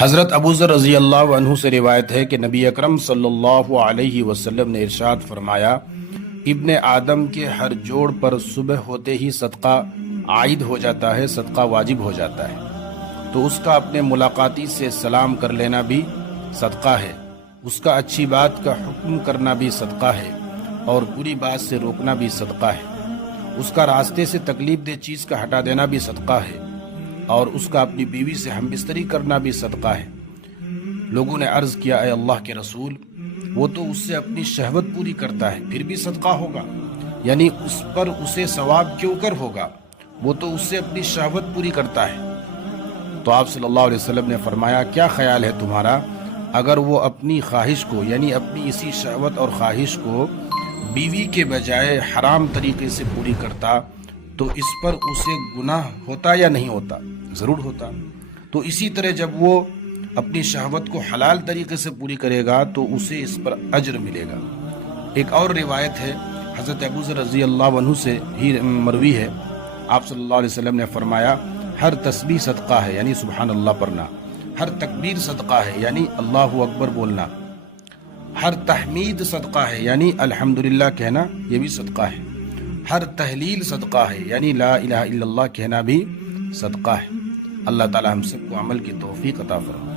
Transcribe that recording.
حضرت ابو ذر رضی اللہ عنہ سے روایت ہے کہ نبی اکرم صلی اللہ علیہ وسلم نے ارشاد فرمایا، ابن آدم کے ہر جوڑ پر صبح ہوتے ہی صدقہ عائد ہو جاتا ہے، صدقہ واجب ہو جاتا ہے، تو اس کا اپنے ملاقاتی سے سلام کر لینا بھی صدقہ ہے، اس کا اچھی بات کا حکم کرنا بھی صدقہ ہے، اور بری بات سے روکنا بھی صدقہ ہے، اس کا راستے سے تکلیف دہ چیز کا ہٹا دینا بھی صدقہ ہے، اور اس کا اپنی بیوی سے ہم بستری کرنا بھی صدقہ ہے۔ لوگوں نے عرض کیا، اے اللہ کے رسول، وہ تو اس سے اپنی شہوت پوری کرتا ہے، پھر بھی صدقہ ہوگا؟ یعنی اس پر اسے ثواب کیوں کر ہوگا؟ وہ تو اس سے اپنی شہوت پوری کرتا ہے۔ تو آپ صلی اللہ علیہ وسلم نے فرمایا، کیا خیال ہے تمہارا اگر وہ اپنی خواہش کو، یعنی اپنی اسی شہوت اور خواہش کو بیوی کے بجائے حرام طریقے سے پوری کرتا، تو اس پر اسے گناہ ہوتا یا نہیں ہوتا؟ ضرور ہوتا۔ تو اسی طرح جب وہ اپنی شہوت کو حلال طریقے سے پوری کرے گا تو اسے اس پر اجر ملے گا۔ ایک اور روایت ہے حضرت ابو ذر رضی اللہ عنہ سے ہی مروی ہے، آپ صلی اللہ علیہ وسلم نے فرمایا، ہر تسبیح صدقہ ہے، یعنی سبحان اللہ پڑھنا، ہر تکبیر صدقہ ہے، یعنی اللہ اکبر بولنا، ہر تحمید صدقہ ہے، یعنی الحمدللہ کہنا، یہ بھی صدقہ ہے، ہر تحلیل صدقہ ہے، یعنی لا الہ الا اللہ کہنا بھی صدقہ ہے۔ اللہ تعالی ہم سب کو عمل کی توفیق عطا فرمائے۔